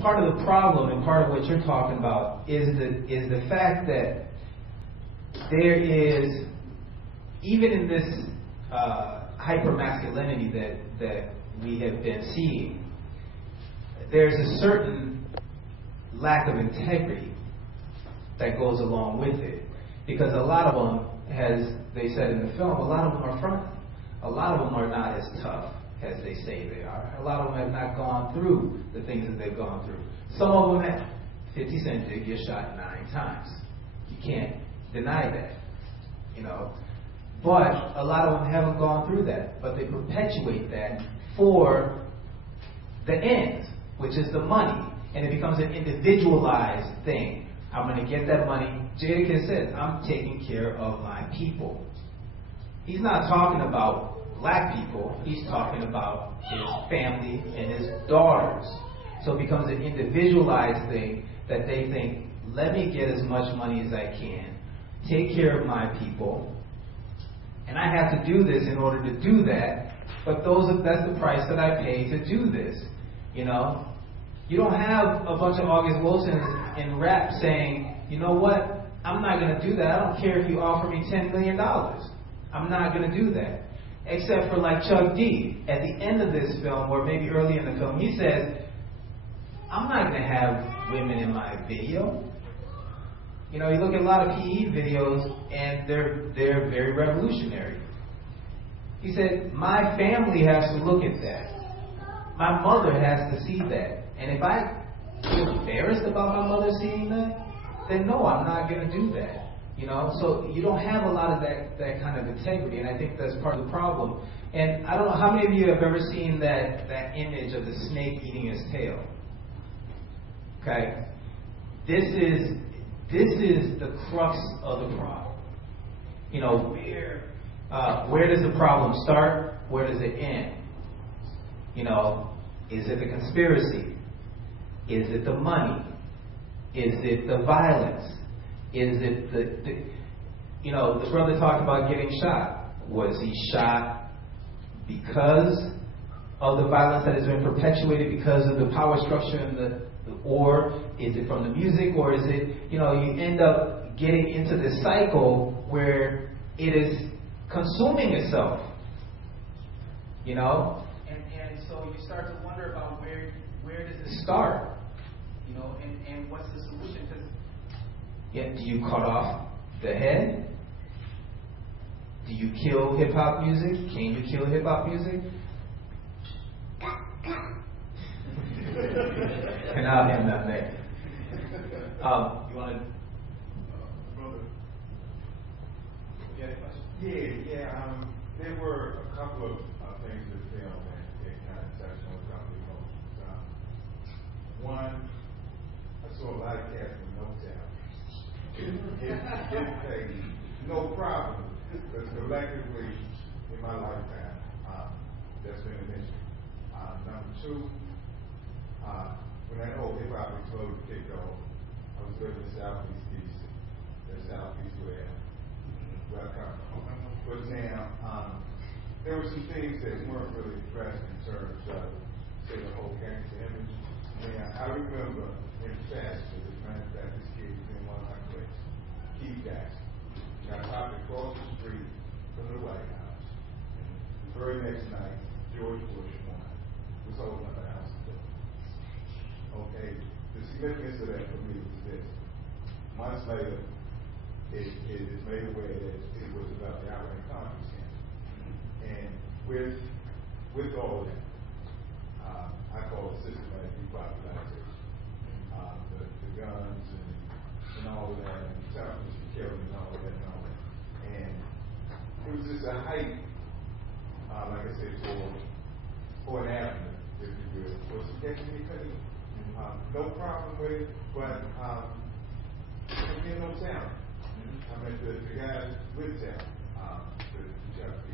part of the problem and part of what you're talking about is the fact that there is, even in this hypermasculinity that we have been seeing, there's a certain lack of integrity that goes along with it. Because a lot of them, as they said in the film, a lot of them are fronting. A lot of them are not as tough as they say they are. A lot of them have not gone through the things that they've gone through. Some of them have. 50 Cent did get shot 9 times. You can't deny that, you know. But a lot of them haven't gone through that. But they perpetuate that for the end, which is the money. And it becomes an individualized thing. I'm going to get that money. Jadakiss says, I'm taking care of my people. He's not talking about black people. He's talking about his family and his daughters. So it becomes an individualized thing that they think, let me get as much money as I can, take care of my people, and I have to do this in order to do that, but that's the price that I pay to do this, you know? You don't have a bunch of August Wilsons in rap saying, you know what, I'm not going to do that. I don't care if you offer me $10 million. I'm not going to do that. Except for like Chuck D. At the end of this film, or maybe early in the film, he says, I'm not going to have women in my video. You know, you look at a lot of PE videos, and they're very revolutionary. He said, my family has to look at that. My mother has to see that. And if I feel embarrassed about my mother seeing that, then no, I'm not going to do that. You know, so you don't have a lot of that kind of integrity, and I think that's part of the problem. And I don't know how many of you have ever seen that image of the snake eating his tail. Okay, this is the crux of the problem. You know, where does the problem start? Where does it end? You know, is it the conspiracy? Is it the money? Is it the violence? Is it the you know, the brother talked about getting shot. Was he shot because of the violence that has been perpetuated because of the power structure and or is it from the music, or is it, you know, you end up getting into this cycle where it is consuming itself, you know? And so you start to wonder about where does it start, you know, and what's the solution? Because do you cut off the head? Do you kill hip-hop music? Can you kill hip-hop music? And I'll end that there. You want to... Brother. You had a question? Yeah. There were a couple of things in the film that kind of touched on some of the emotions. One, I saw a lot of cats with no talent. Get paid, no problem. Because collectively, in my lifetime, that's been an issue. Number 2, when that old hip-hop explosion kicked off, I was living in Southeast DC. That's Southeast where I come from. But now, there were some things that weren't really addressed in terms of, say, the whole gangster image. Now, I remember in Faster, as a matter of fact, this kid was in one of my cliques, Keith Jackson. I popped across the street from the White House. And the very next night, George Bush was holding up a house bill. Okay, the significance of that for me was this. Months later, it is made aware that it was about the Allen Conference camp. And with all of that, I call it systematic depopulization. The guns and all of that, and the toughness to kill and all of that and all that. And it was just a hype, like I said, for an avenue, if you will, for some technical cutting. No problem with it, but there's no talent. I mean, the guys with talent, the Chuck D,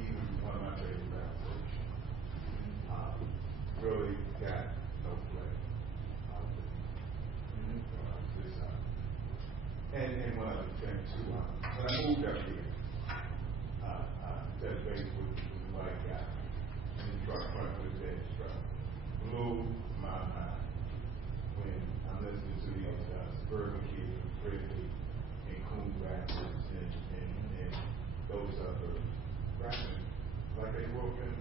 he was one of my favorite rappers. Really got no play. And one other thing too, when I moved up here, that base was the white guy, and the truck front was that truck, blue, Bergen kids, Grizzly, and Coon Rapids, and those other rappers, like they grew up in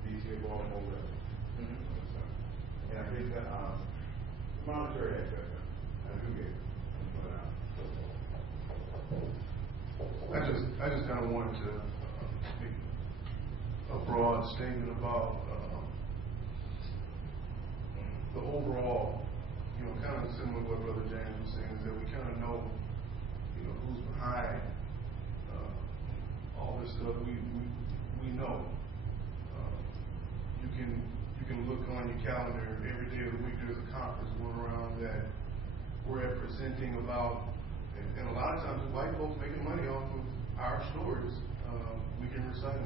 DC or Baltimore. And I think that the monetary aspect, I do get it. I just kind of wanted to make a broad statement about the overall, kind of similar to what Brother James was saying, is that we kind of know, who's behind all this stuff. We know. You can look on your calendar every day of the week. There's a conference going around that we're presenting about. And a lot of times, white folks making money off of our stories. We can recite,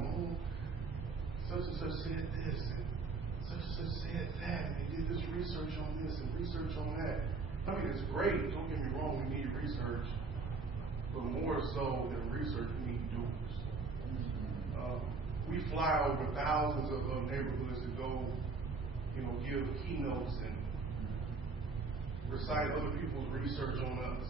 such and such said this, and such and such said that, and they did this research on this and research on that. I mean, it's great. Don't get me wrong, we need research. But more so than research, we need doers. We fly over thousands of neighborhoods to go, give keynotes and recite other people's research on us.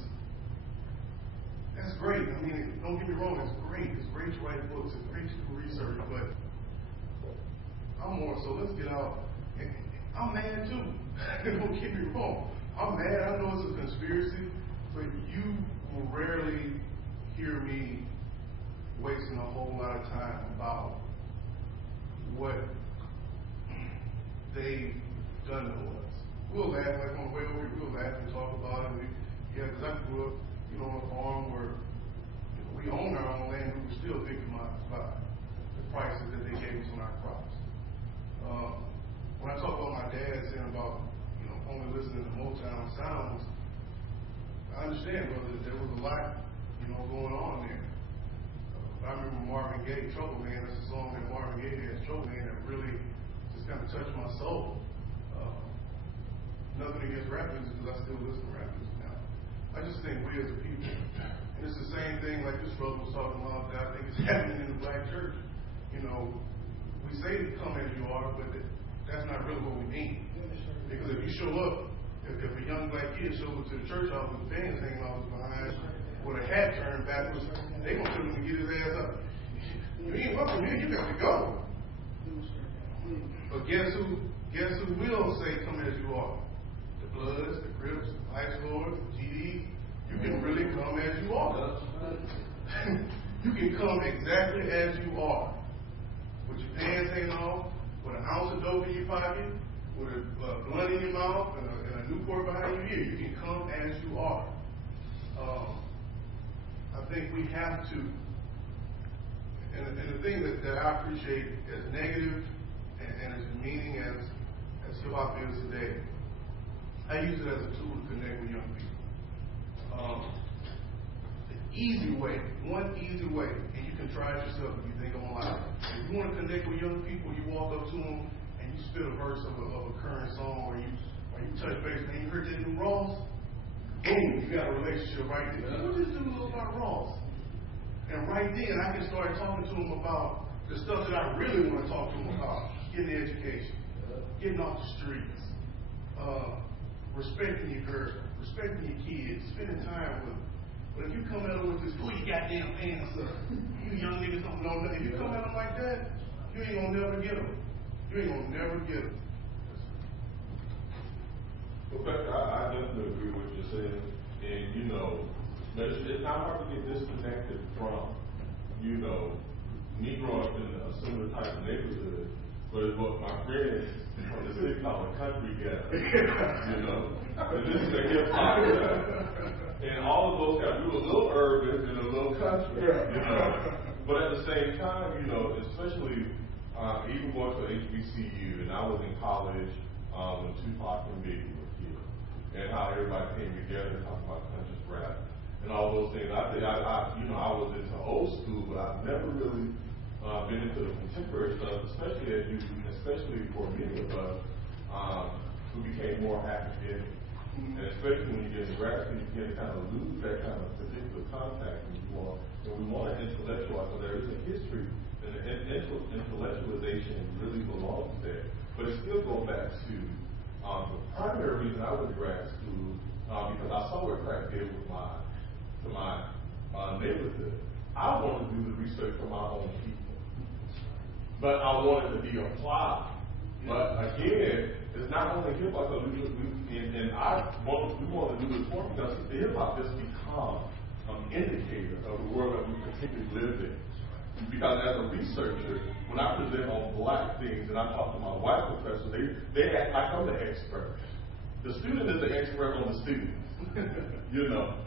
That's great. I mean, don't get me wrong, it's great. It's great to write books. It's great to do research, but I'm more so, let's get out. I'm mad too. Don't get me wrong. I'm mad. I know it's a conspiracy, but you will rarely hear me wasting a whole lot of time about what they've done to us. We'll laugh, like on the way over here, we'll laugh and talk about it. Because I grew up, on a farm where we own our own land, we were still victimized by the prices that they gave us on our crops. When I talk about my dad saying about, only listening to Motown sounds, I understand, brother, that there was a lot, going on there. I remember Marvin Gaye, Trouble Man. That's a song that Marvin Gaye has, Trouble Man, that really just kind of touched my soul. Nothing against rap music, because I still listen to rap music now. I just think we as a people, and it's the same thing like this brother was talking about, that I think is happening in the black church. We say come as you are, but that's not really what we mean. Because if you show up, if a young black kid shows up to the church house with pants hanging off his behind, with a hat turned backwards, they gonna tell him to get his ass up. You ain't welcome here, you got to go. But guess who will say come as you are? The Bloods, the Crips, the Ice Lords, the GDs. You can really come as you are. You can come exactly as you are. With your pants hanging off, with an ounce of dope in your pocket, with a blunt in your mouth, and a Newport behind your ear. You can come as you are. I think we have to, and the thing that I appreciate as negative and as demeaning as hip-hop is today, I use it as a tool to connect with young people. The easy way, one easy way, and you can try it yourself if you think I'm alive. If you want to connect with young people, you walk up to them and you spit a verse of a current song, or you touch base, man, you heard that new Ross? Boom, you got a relationship right there. What does this do about Ross? And right then, I can start talking to them about the stuff that I really want to talk to them about. Getting the education, getting off the streets, respecting your girl, respecting your kids, spending time with them. But if you come at them with this, pull your goddamn pants up, you young niggas don't know nothing. If you come at them like that, you ain't gonna never get them. You ain't gonna never get them. Well, Becca, I definitely agree with what you're saying. And, it's not hard to get disconnected from, me growing up in a similar type of neighborhood, but it's what my friends from the city called the country ghetto. And this is a hip hop. And all of those guys, we were a little urban and a little country, But at the same time, especially even going to HBCU, and I was in college when Tupac and Biggie were here, and how everybody came together and talked about country rap and all those things. I think I was into old school, but I've never really been into the contemporary stuff, especially for many of us who became more academic. And especially when you get to grad school, you begin to kind of lose that kind of particular contact and we want to intellectualize. So there is a history, and the intellectualization really belongs there. But it still goes back to The primary reason I went to grad school because I saw what crack did with my neighborhood. I wanted to do the research for my own people, but I wanted to be applied. But again, it's not only hip hop. We want to do this for because the hip hop just become an indicator of the world that we continue to live in. Because as a researcher, when I present on black things and I talk to my white professors, they act like I'm the expert. The student is the expert on the students.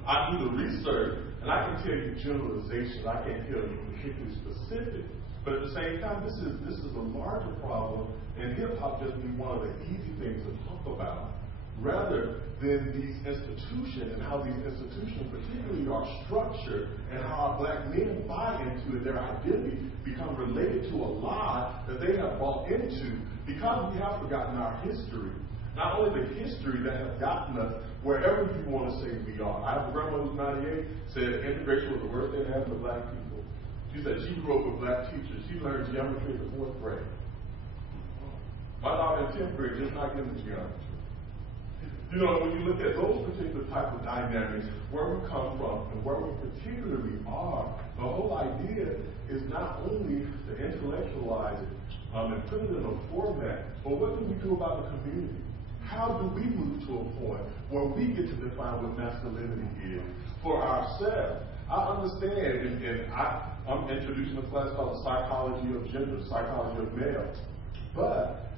I do the research and I can tell you generalizations. I can't tell you particularly specific. But at the same time, this is a larger problem, and hip hop just be one of the easy things to talk about, rather than these institutions and how these institutions particularly are structured and how our black men buy into it. Their identity become related to a lie that they have bought into because we have forgotten our history. Not only the history that has gotten us wherever you want to say we are. I have a grandma who's 98, said integration was the worst thing that happened to black people. She said she grew up with black teachers. She learned geometry in the 4th grade. My daughter in 10th grade just not getting the geometry. When you look at those particular type of dynamics, where we come from and where we particularly are, the whole idea is not only to intellectualize it and put it in a format, but what do we do about the community? How do we move to a point where we get to define what masculinity is for ourselves? I understand, and I'm introducing a class called the psychology of gender, psychology of male. But,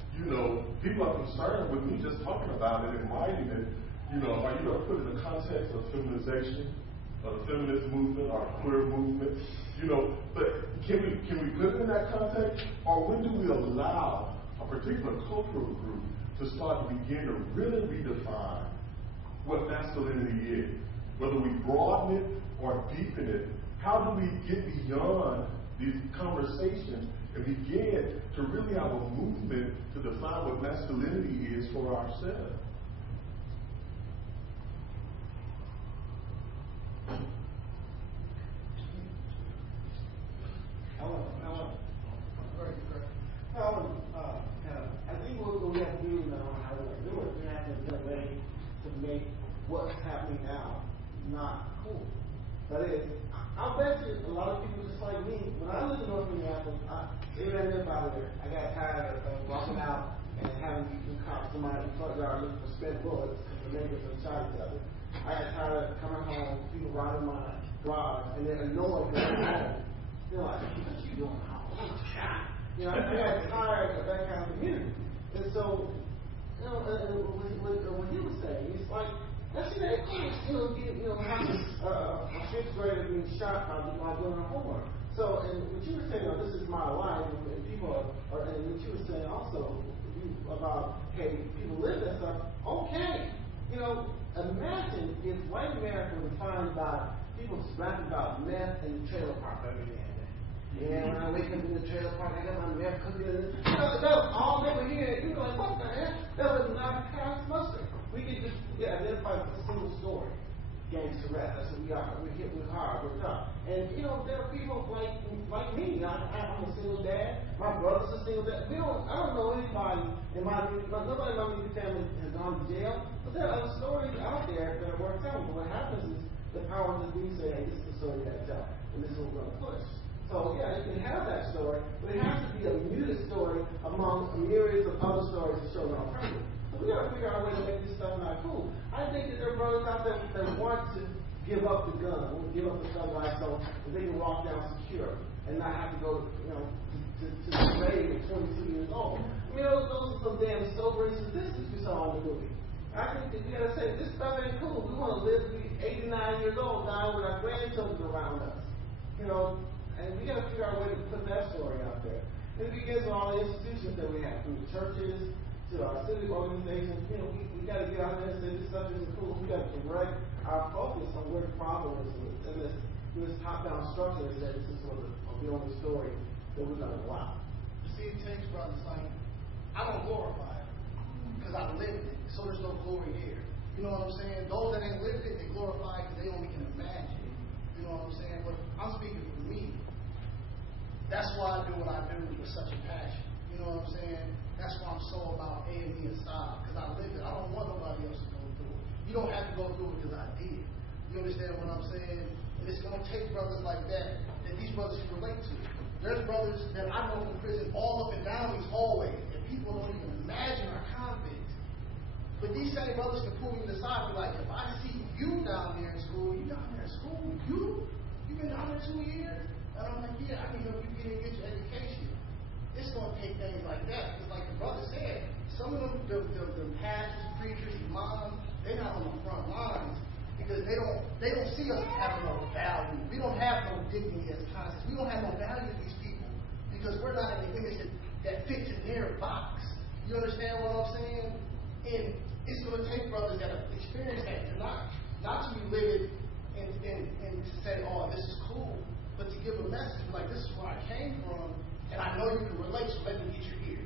people are concerned with me just talking about it and writing it. Are you going to put it in the context of feminization, of the feminist movement, or queer movement? But can we put it in that context? Or when do we allow a particular cultural group to start to begin to really redefine what masculinity is? Whether we broaden it or deepen it, how do we get beyond these conversations and begin to really have a movement to define what masculinity is for ourselves? I think what we have to do now, we have to get ready to make what's happening now not cool. That is, I bet you a lot of people just like me, when I lived in North Minneapolis, even I lived out there, I got tired of walking out and having cops come out in the front yard looking for spent bullets because the neighbors had shot each other. I got tired of coming home, people riding my garage, and they're annoyed when I'm home. They're like, what you doing home? I got tired of that kind of community. And so, what he was saying, it's like, that's having a 6th grader being shot by doing her homework. So, and what you were saying, this is my life, and people are, and what you were saying also about, hey, people live that stuff, okay. Imagine if white America was defined by people rapping about meth and the trailer park every day. Yeah, when I wake up in the trailer park, I got my meth cooking. That was all they were hearing. You were like, what the hell? That was not past muster. We could just identify with a single story. Gangster rap, that's what we are. We're hit with hard, we're tough. And there are people like me. I'm a single dad. My brother's a single dad. I don't know anybody nobody in my immediate family has gone to jail. But there are other stories out there that are worth telling. But what happens is the powers that be say, hey, this is the story you gotta tell, and this is what we're gonna push. So yeah, you can have that story, but it has to be a muted story among a myriad of other stories that show an alternative. So we got to figure out a way to make this stuff not cool. I think that there are brothers out there that want to give up the gun, want to give up the gun life so that they can walk down secure and not have to go, to the grave at 22 years old. Those are some damn sobering statistics we saw in the movie. I think that we got to say this stuff ain't cool. We want to live to be 89 years old, dying with our grandchildren around us. And we got to figure out a way to put that story out there. And it begins with all the institutions that we have, from the churches to our civic organizations. We got to get out there and say this stuff isn't cool. We got to direct our focus on where the problem is. And this top-down structure is that this is sort of the only story that we're going to allow. See, it takes, brothers, like, I don't glorify it because I lived it, so there's no glory there. You know what I'm saying? Those that ain't lived it, they glorify it because they only can imagine. You know what I'm saying? But I'm speaking for me. That's why I do what I do with such a passion. You know what I'm saying? That's why I'm so about A&E and style, because I live it. don't have to go through it because I did. You understand what I'm saying? And it's going to take brothers like that these brothers can relate to. There's brothers that I know from prison all up and down these hallways, and people don't even imagine are convicts. But these same brothers can pull me to the side and be like, if I see you down there in school, you've been down there 2 years? And I'm like, yeah, I can help you get your education. It's going to take things like that. Because like the brother said, some of them, the pastors, preachers, imams, they're not on the front lines because they don't see us having no value. We don't have no dignity as conscious. We don't have no value to these people because we're not in the image that fits in their box. You understand what I'm saying? And it's going to take brothers that have experienced that to not to be livid and to say, oh, this is cool, but to give a message like, this is where I came from, and I know you can relate, so let me get you here.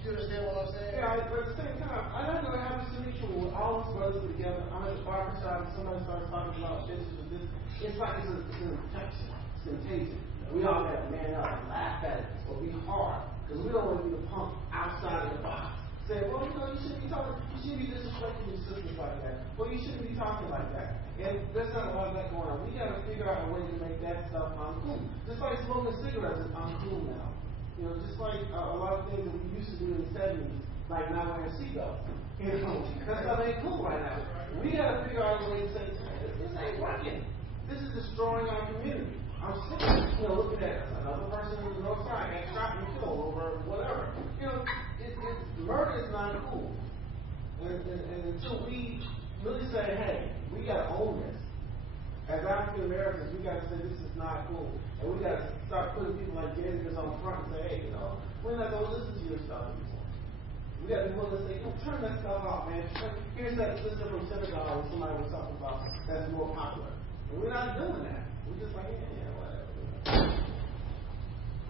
You understand what I'm saying? Yeah, but at the same time, I don't know how this ritual with all these brothers together. I'm at the barbershop and somebody starts talking about this or this. It's like it's an infection. It's contagious. We all got to man up and laugh at it or be hard because we don't want to be the punk outside of the box. Say, well, you shouldn't be talking, you shouldn't be disrespecting your sisters like that. Well, you shouldn't be talking like that. And there's not a lot of that going on. We got to figure out a way to make that stuff uncool. Just like smoking cigarettes is uncool now. You know, just like a lot of things that we used to do in the 70s, like not wearing seatbelts. You know, that stuff ain't cool right now. We got to figure out a way to say, this ain't working. This is destroying our community. I'm sick of looking at another person who's on the side and shot and killed over whatever. You know, murder is not cool. And until we really say, hey, we got to own this. As African Americans, we got to say this is not cool. And we got to start putting people like Jay-Z on the front and say, hey, we're not going to listen to your stuff anymore. We got to be willing to say, turn that stuff off, man. Here's that sister from Senegal that somebody was talking about that's more popular. And we're not doing that. We're just like, yeah, whatever.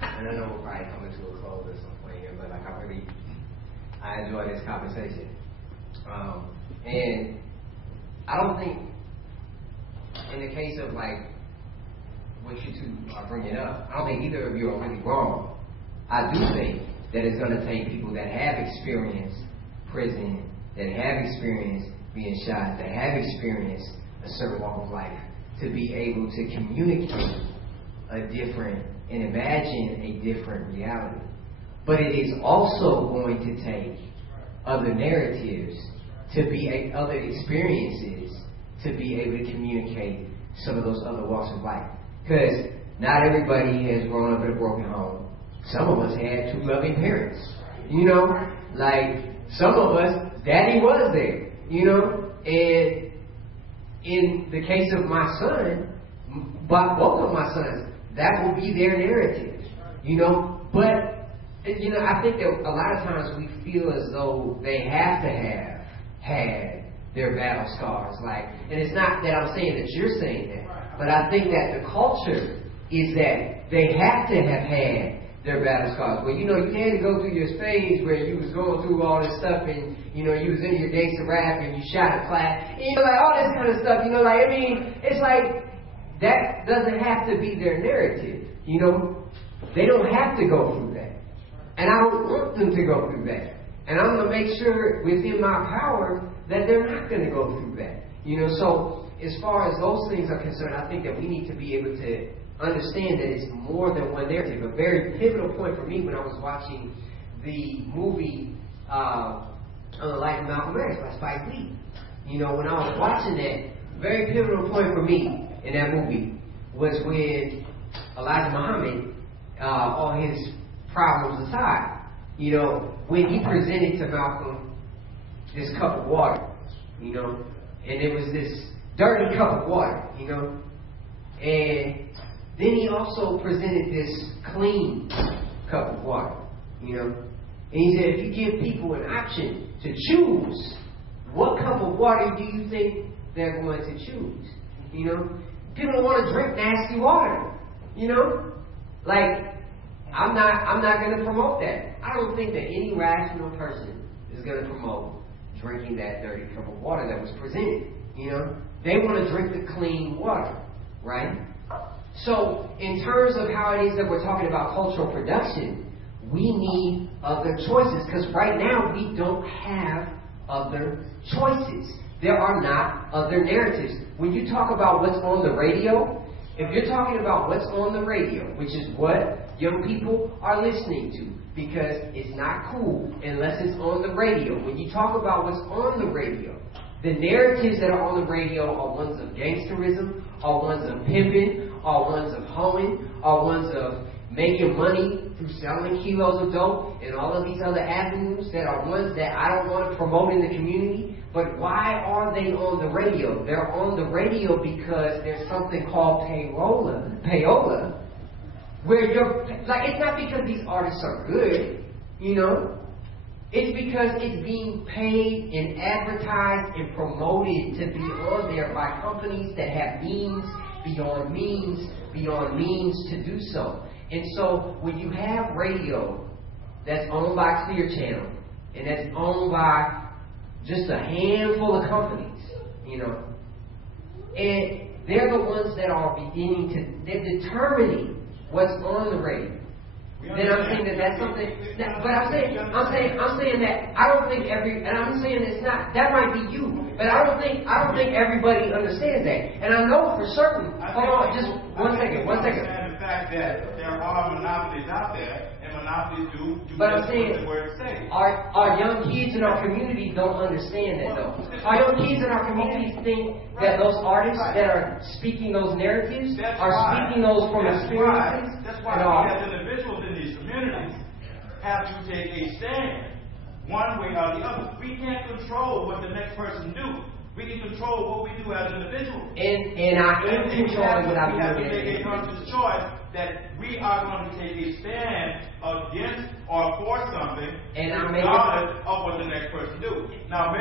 And I know we're probably coming to a close at some point here, but like I enjoy this conversation. And I don't think, in the case of like what you two are bringing up, I don't think either of you are really wrong. I do think that it's going to take people that have experienced prison, that have experienced being shot, that have experienced a certain walk of life, to be able to communicate a different and imagine a different reality. But it is also going to take other narratives, to be other experiences, to be able to communicate some of those other walks of life. Because not everybody has grown up in a broken home. Some of us had 2 loving parents. Like some of us, daddy was there. And in the case of my son, both of my sons, that will be their narrative. But I think that a lot of times we feel as though they have to have had their battle scars. And it's not that I'm saying that you're saying that, but I think that the culture is that they have to have had their battle scars. Well, you had to go through your phase where you was going through all this stuff and, you was in your days of rap and you shot a class. And, all this kind of stuff, it's like that doesn't have to be their narrative. They don't have to go through that. And I don't want them to go through that. And I'm going to make sure within my power that they're not going to go through that. So as far as those things are concerned, I think that we need to be able to understand that it's more than one narrative. A very pivotal point for me when I was watching the movie On the Life of Malcolm X by Spike Lee. When I was watching that, a very pivotal point for me in that movie was when Elijah Muhammad, all his problems aside, when he presented to Malcolm this cup of water, and it was this dirty cup of water, and then he also presented this clean cup of water, and he said, if you give people an option to choose, what cup of water do you think they're going to choose? People don't want to drink nasty water, I'm not going to promote that. I don't think that any rational person is going to promote drinking that dirty cup of water that was presented. They want to drink the clean water, right? So, in terms of how it is that we're talking about cultural production, we need other choices because right now we don't have other choices. there are not other narratives. When you talk about what's on the radio, if you're talking about what's on the radio, which is what young people are listening to, because it's not cool unless it's on the radio. When you talk about what's on the radio, the narratives that are on the radio are ones of gangsterism, are ones of pimping, are ones of hoeing, are ones of making money through selling kilos of dope and all of these other avenues that are ones that I don't want to promote in the community. But why are they on the radio? They're on the radio because there's something called payola, where you're, like, it's not because these artists are good, you know. It's because it's being paid and advertised and promoted to be on there by companies that have means beyond means to do so. And so when you have radio that's owned by Clear Channel and that's owned by just a handful of companies, you know, and they're the ones that are they're determining what's on the radio. Then I'm saying that that's something. But I'm saying that I don't think and I'm saying it's not. That might be you, but I don't think everybody understands that. And I know for certain. Hold on, just one second. The fact that there are monopolies out there, and monopolies do but I'm saying, the word say. Our young kids in our communities don't understand that though. Our young kids in our communities think that those artists that are speaking those narratives are speaking those from experiences. That's why we as individuals in these communities have to take a stand, one way or the other. We can't control what the next person do. We can control what we do as individuals. And I am controlling what I'm doing. We have to make a conscious choice that we are going to take a stand against or for something, regardless of what the next person do. Now,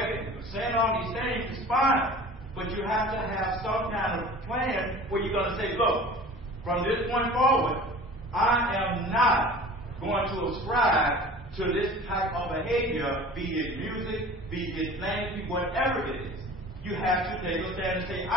saying all these things is fine, but you have to have some kind of plan where you're going to say, look, from this point forward, I am not going to ascribe to this type of behavior, be it music, be it language, whatever it is. You have to take a stand and say, you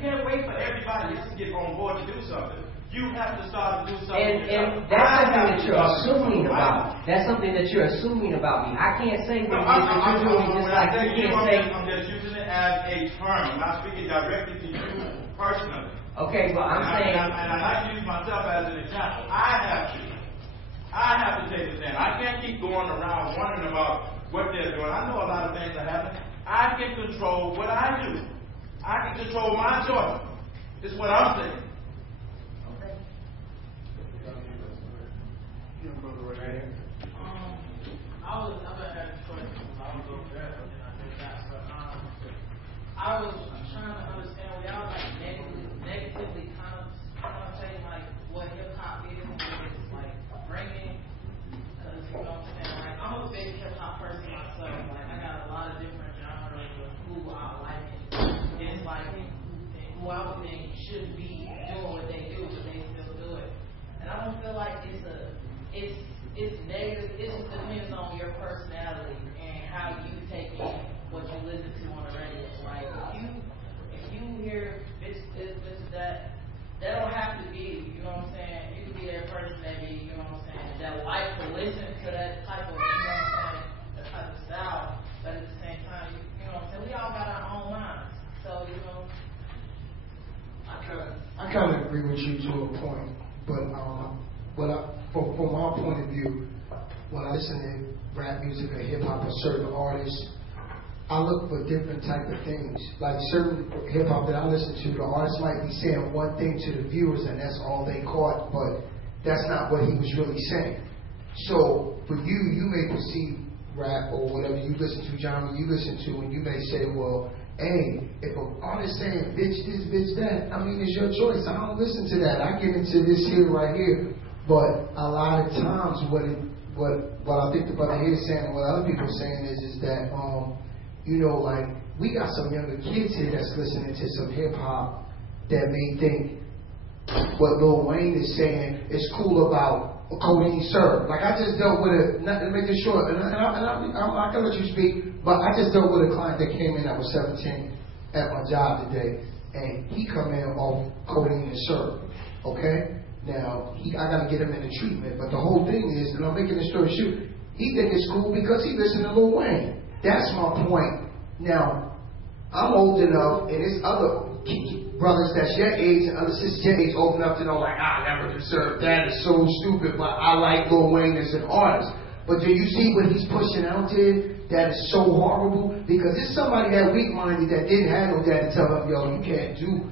can't wait for everybody else to get on board to do something. You have to start to do something. And that's something that you're assuming about. That's something that you're assuming about me. I can't say what it is that you're doing just like you can't say. I'm just using it as a term. I'm not speaking directly to you personally. Okay, well, I'm saying. And I like to use myself as an example. I have to take a stand. I can't keep going around wondering about what they're doing. I know a lot of things are happening. I can control what I do. I can control my choice. This is what I'm saying. Okay. I'm gonna ask a question. I was over there and I did that. But I was trying to understand what y'all like negatively connotating like what hip hop is and what it's like bringing. Because you know what I'm saying. Like I'm a big hip hop person myself. Like I got a lot of different genres of who I like, and it's like who I would think should be doing what they do, but they still do it. And I don't feel like it's negative. It just depends on your personality and how you take in what you listen to on the radio. Like if you hear this, that don't have to be, you know what I'm saying? You could be that person that be, you know what I'm saying, that like to listen to that type of, you know what I'm saying, that type of style. But at the same time, you know what I'm saying, we all got our own minds. So, you know, I kind of agree with you to a point, but from my point of view, when I listen to rap music or hip hop or certain artists, I look for different type of things. Like certain hip hop that I listen to, the artist might be saying one thing to the viewers and that's all they caught, but that's not what he was really saying. So for you, you may perceive rap or whatever you listen to, genre you listen to, and you may say, well, hey, if an artist saying bitch this, bitch that, I mean, it's your choice. I don't listen to that. I get into this here right here. But a lot of times what I think the brother here is saying and what other people are saying is that, you know, like, we got some younger kids here that's listening to some hip hop that may think what Lil Wayne is saying is cool about codeine syrup. Like, I just dealt with it, not to make it short, and I can let you speak, but I just dealt with a client that came in that was 17 at my job today, and he come in off codeine and syrup, okay? Now, I got to get him into treatment, but the whole thing is, and I'm making the story short, he think it's cool because he listened to Lil Wayne. That's my point Now, I'm old enough, and there's other brothers that's your age and other sisters your age old enough to know, like, I never deserved that. It's so stupid, but I like Lil Wayne as an artist. But do you see what he's pushing out there? That is so horrible, because it's somebody that weak-minded that didn't have no dad to tell him, yo, you can't do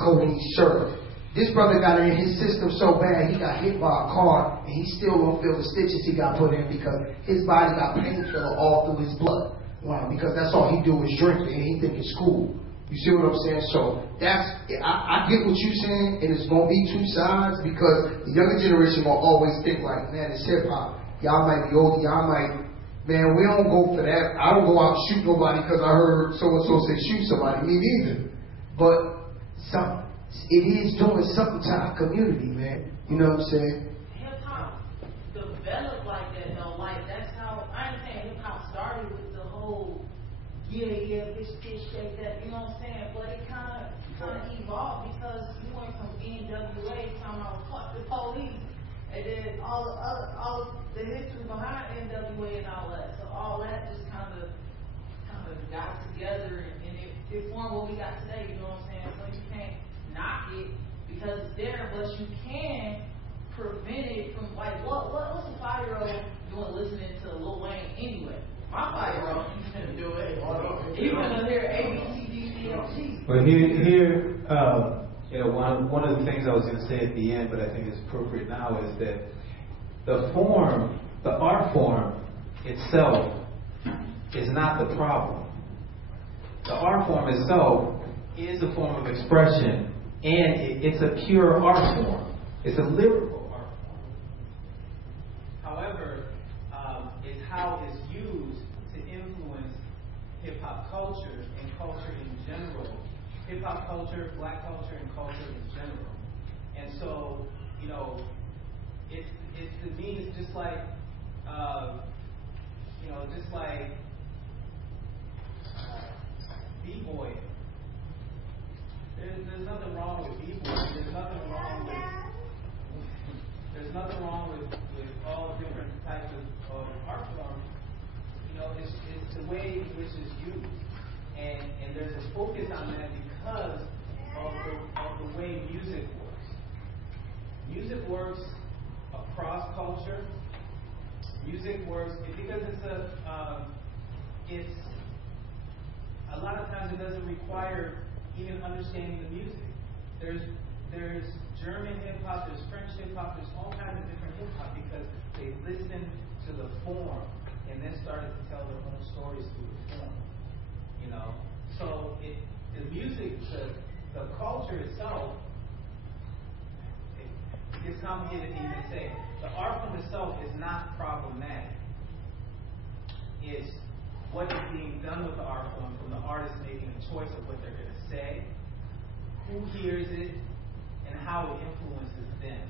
Kobe's shirt. This brother got it in his system so bad, he got hit by a car, and he still don't feel the stitches he got put in because his body got painkiller all through his blood. Why? Because that's all he do is drink, and he think it's cool. You see what I'm saying? So I get what you're saying, and it's gonna be two sides, because the younger generation will always think like, man, it's hip hop. Y'all might be old, y'all might. Man, we don't go for that. I don't go out and shoot nobody because I heard so-and-so say shoot somebody. Me neither. But it is doing something to our community, man. You know what I'm saying? Hip-hop developed like that, though. Like, that's how, I ain't saying hip-hop started with the whole, bitch, shake that, you know what I'm saying? But it kind of evolved because we went from NWA talking about fuck the police. And then all the history behind NWA and all that. So all that just kind of got together and it formed what we got today. You know what I'm saying? So you can't knock it because it's there, but you can prevent it from, like, what's a 5-year-old doing listening to Lil Wayne anyway? My 5-year-old, he's gonna do it. He's gonna hear ABCDEFG. Well, here. One of the things I was going to say at the end, but I think it's appropriate now, is that the art form itself is not the problem. The art form itself is a form of expression, and it's a pure art form. It's a lyrical art form. However, it's how it's used to influence hip-hop culture and culture in general. Hip-hop culture, black culture, and culture in general. And so, it's to me, it's just like, b-boy. There's nothing wrong with b-boy. There's nothing wrong with all different types of art forms. It's the way in which it's used. And there's a focus on that because of the way music works. Music works across culture. Music works because it's a lot of times it doesn't require even understanding the music. There's German hip hop, there's French hip hop, there's all kinds of different hip hop because they listened to the form and then started to tell their own stories through the form. So the music, the culture itself, it's complicated to even say. The art form itself is not problematic. It's what is being done with the art form from the artist making a choice of what they're going to say, who hears it, and how it influences them.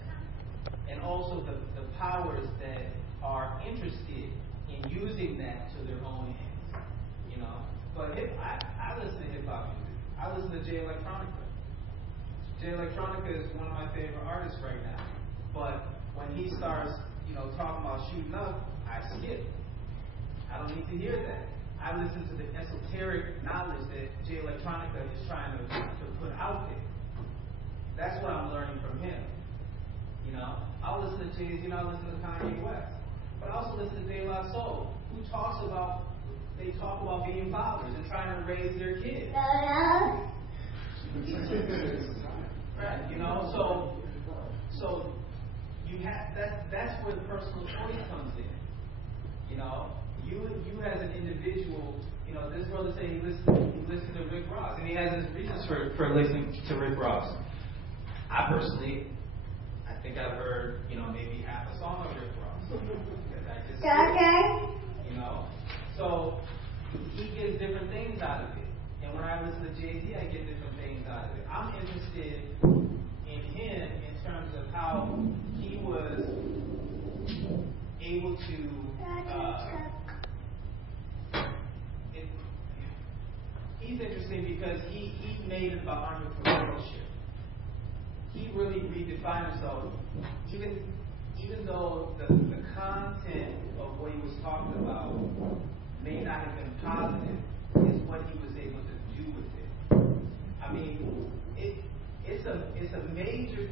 And also the powers that are interested in using that to their own ends. But I listen to hip-hop music. I listen to Jay Electronica. Jay Electronica is one of my favorite artists right now. But when he starts, talking about shooting up, I skip. I don't need to hear that. I listen to the esoteric knowledge that Jay Electronica is trying to put out there. That's what I'm learning from him. I'll listen to Jay-Z, I listen to Kanye West. But I also listen to De La Soul, who talk about being fathers and trying to raise their kids. Right, so you have that's where the personal choice comes in. You as an individual, this brother said he listened to Rick Ross, and he has his reasons for listening to Rick Ross. I personally, I think I've heard, maybe half a song of Rick Ross. Because I just so he gets different things out of it. And when I listen to Jay-Z, I get different things out of it. I'm interested in him in terms of how he was able to he's interesting because he made it about entrepreneurship. He really redefined himself, even though the content of what he was talking about may not have been positive, is what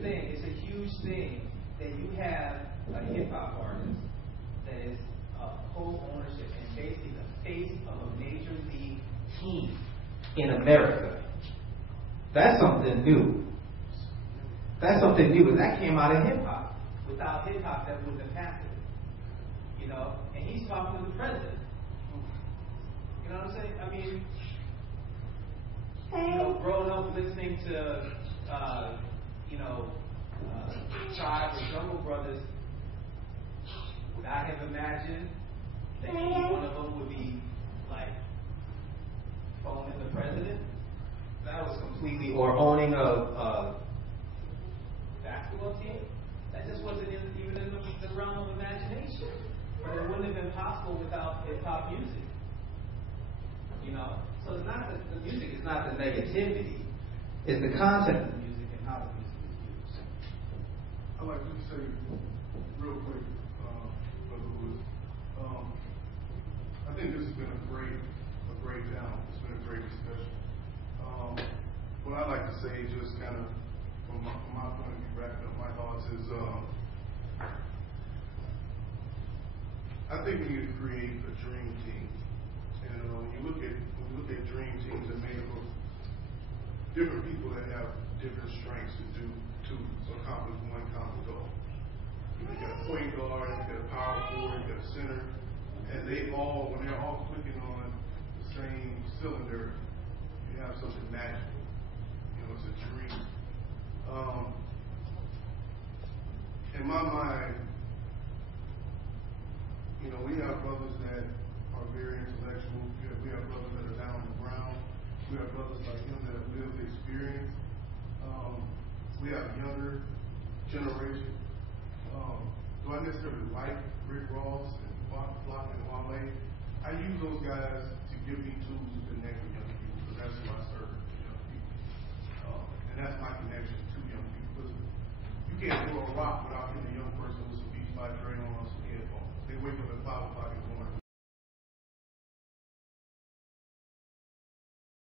thing. It's a huge thing that you have a hip hop artist that is co-ownership and basically the face of a major league team in America. That's something new. That's something new, and that came out of hip hop. Without hip hop, that wouldn't have happened. You know, and he's talking to the president. You know what I'm saying? I mean, you know, growing up listening to, Tribe or Jungle Brothers, would I have imagined that any one of them would be like phoning the president? That was completely, or owning a basketball team. That just wasn't even in the realm of imagination. But it wouldn't have been possible without hip hop music. You know, so it's not the music is not the negativity; it's the content of the music and how the music is used. I'd like to say real quick, Brother Lewis. I think this has been a great panel. It's been a great discussion. What I'd like to say, just kind of from my point of view, wrapping up my thoughts, is I think we need to create a dream team. And when you look at dream teams, they're made up of different people that have different strengths to accomplish one common goal. You got a point guard, you got a power forward, you got a center, and when they're all clicking on the same cylinder, you have something magical. You know, it's a dream. In my mind, you know, we have brothers that are very intellectual. We have brothers that are down on the ground. We have brothers like him that have lived the experience. We have younger generation. Do I necessarily like Rick Ross and Flock and Wale? I use those guys